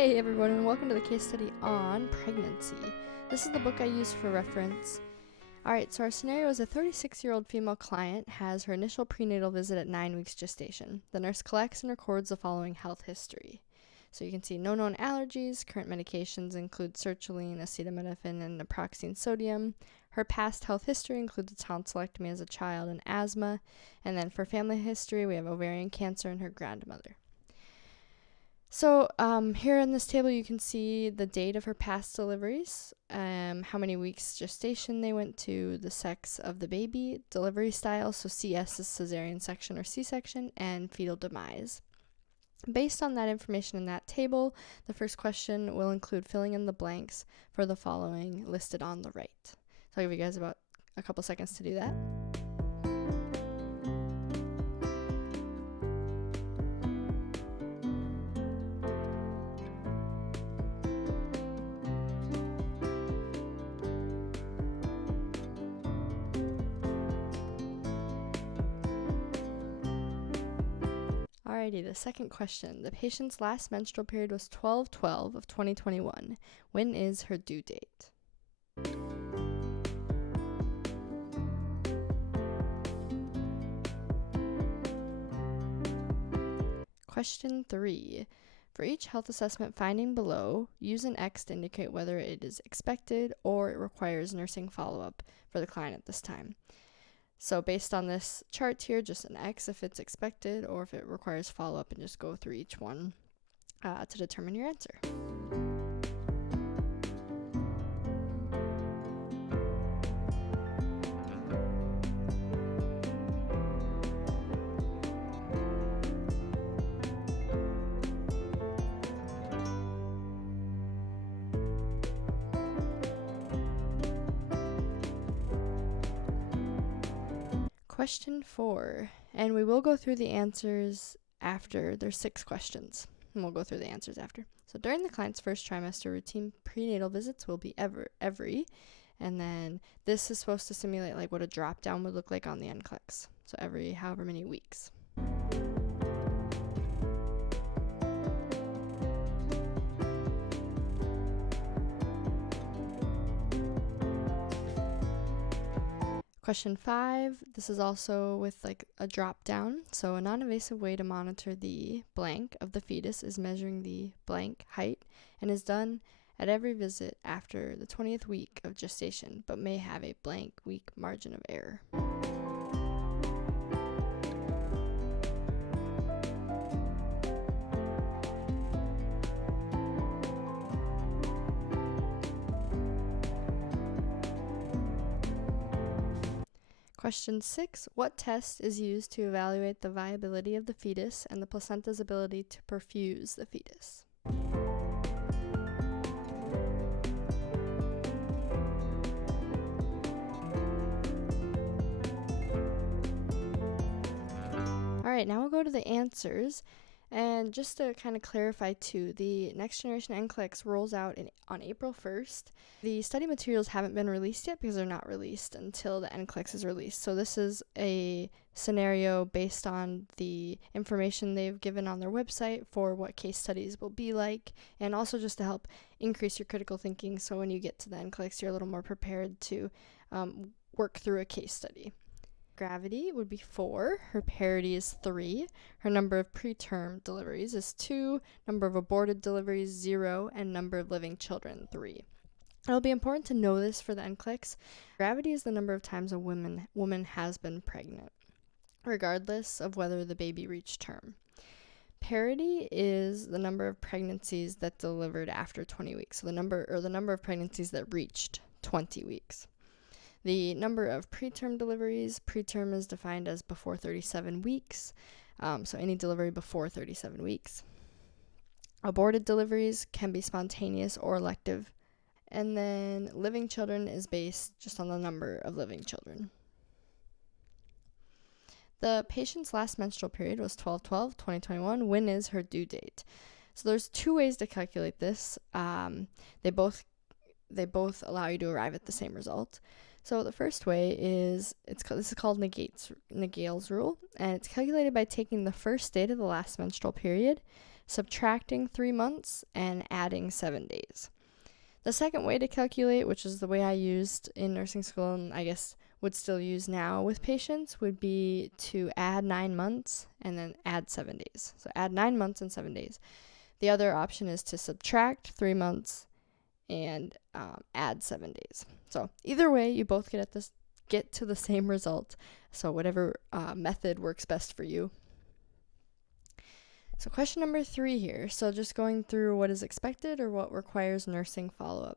Hey everyone, and welcome to the case study on pregnancy. This is the book I used for reference. Alright, so our scenario is a 36-year-old female client has her initial prenatal visit at 9 weeks gestation. The nurse collects and records the following health history. So you can see no known allergies, current medications include sertraline, acetaminophen, and naproxen sodium. Her past health history includes a tonsillectomy as a child and asthma. And then for family history, we have ovarian cancer and her grandmother. So here in this table, you can see the date of her past deliveries, how many weeks gestation they went to, the sex of the baby, delivery style, so CS is cesarean section or C-section, and fetal demise. Based on that information in that table, the first question will include filling in the blanks for the following listed on the right. So I'll give you guys about a couple seconds to do that. Alrighty, the second question. The patient's last menstrual period was 12/12 of 2021. When is her due date? Question 3. For each health assessment finding below, use an X to indicate whether it is expected or it requires nursing follow-up for the client at this time. So based on this chart here, just an X if it's expected or if it requires follow-up, and just go through each one to determine your answer. Question 4, and we will go through the answers after. There's 6 questions, and we'll go through the answers after. So during the client's first trimester, routine prenatal visits will be every, and then this is supposed to simulate like what a drop down would look like on the NCLEX. So every however many weeks. Question 5, this is also with like a drop down. So a non-invasive way to monitor the blank of the fetus is measuring the blank height and is done at every visit after the 20th week of gestation, but may have a blank week margin of error. Question 6. What test is used to evaluate the viability of the fetus and the placenta's ability to perfuse the fetus? Alright, now we'll go to the answers. And just to kind of clarify too, the Next Generation NCLEX rolls out on April 1st. The study materials haven't been released yet because they're not released until the NCLEX is released. So this is a scenario based on the information they've given on their website for what case studies will be like, and also just to help increase your critical thinking so when you get to the NCLEX you're a little more prepared to work through a case study. Gravity would be 4, her parity is 3, her number of preterm deliveries is 2, number of aborted deliveries 0, and number of living children 3. It'll be important to know this for the NCLEX. Gravity is the number of times a woman has been pregnant, regardless of whether the baby reached term. Parity is the number of pregnancies that delivered after 20 weeks, so the number of pregnancies that reached 20 weeks. The number of preterm deliveries, preterm is defined as before 37 weeks, so any delivery before 37 weeks. Aborted deliveries can be spontaneous or elective. And then living children is based just on the number of living children. The patient's last menstrual period was 12/12/2021. When is her due date? So there's 2 ways to calculate this. They both allow you to arrive at the same result. So the first way is, this is called Naegele's rule, and it's calculated by taking the first date of the last menstrual period. subtracting 3 months, and adding 7 days. The second way to calculate, which is the way I used in nursing school and I guess would still use now with patients, would be to add 9 months and then add 7 days. So add 9 months and 7 days. The other option is to subtract 3 months and add 7 days. So either way, you both get to the same result. So whatever method works best for you. So question number 3 here. So just going through what is expected or what requires nursing follow-up.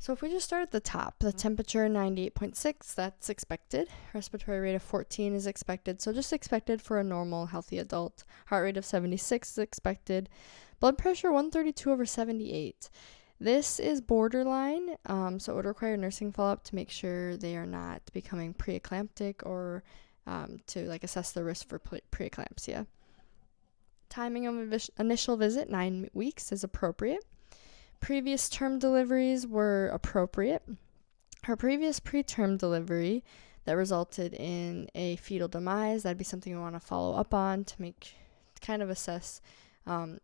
So if we just start at the top, the temperature 98.6, that's expected. Respiratory rate of 14 is expected. So just expected for a normal, healthy adult. Heart rate of 76 is expected. Blood pressure 132/78. This is borderline, so it would require nursing follow-up to make sure they are not becoming preeclamptic or to assess the risk for preeclampsia. Timing of initial visit, 9 weeks, is appropriate. Previous term deliveries were appropriate. Her previous preterm delivery that resulted in a fetal demise, that'd be something we want to follow up on to kind of assess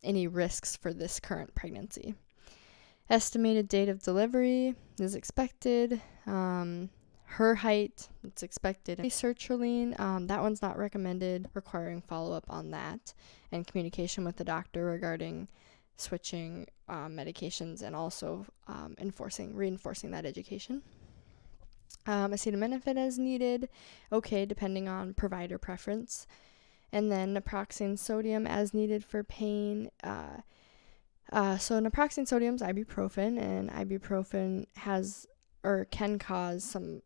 any risks for this current pregnancy. Estimated date of delivery is expected. Her height, it's expected. Sertraline, that one's not recommended, requiring follow-up on that and communication with the doctor regarding switching medications and also reinforcing that education. Acetaminophen as needed, okay, depending on provider preference. And then naproxen sodium as needed for pain. So naproxen sodium is ibuprofen, and ibuprofen can cause some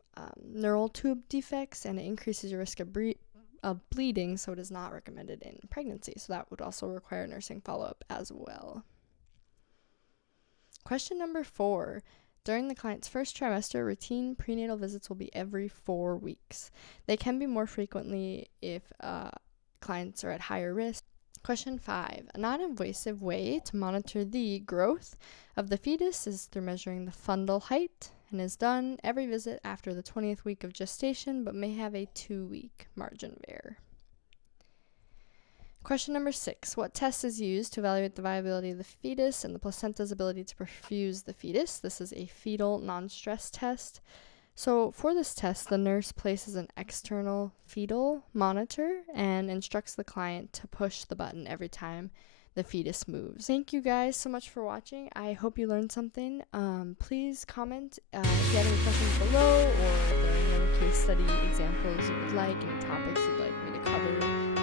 neural tube defects, and it increases your risk of bleeding, so it is not recommended in pregnancy. So that would also require nursing follow-up as well. Question number 4. During the client's first trimester, routine prenatal visits will be every 4 weeks. They can be more frequently if clients are at higher risk. Question 5. A non-invasive way to monitor the growth of the fetus is through measuring the fundal height, and is done every visit after the 20th week of gestation, but may have a 2-week margin of error. Question number 6. What test is used to evaluate the viability of the fetus and the placenta's ability to perfuse the fetus? This is a fetal non-stress test. So for this test, the nurse places an external fetal monitor and instructs the client to push the button every time the fetus moves. Thank you guys so much for watching. I hope you learned something. Please comment if you have any questions below, or if there are any case study examples you would like, any topics you'd like me to cover.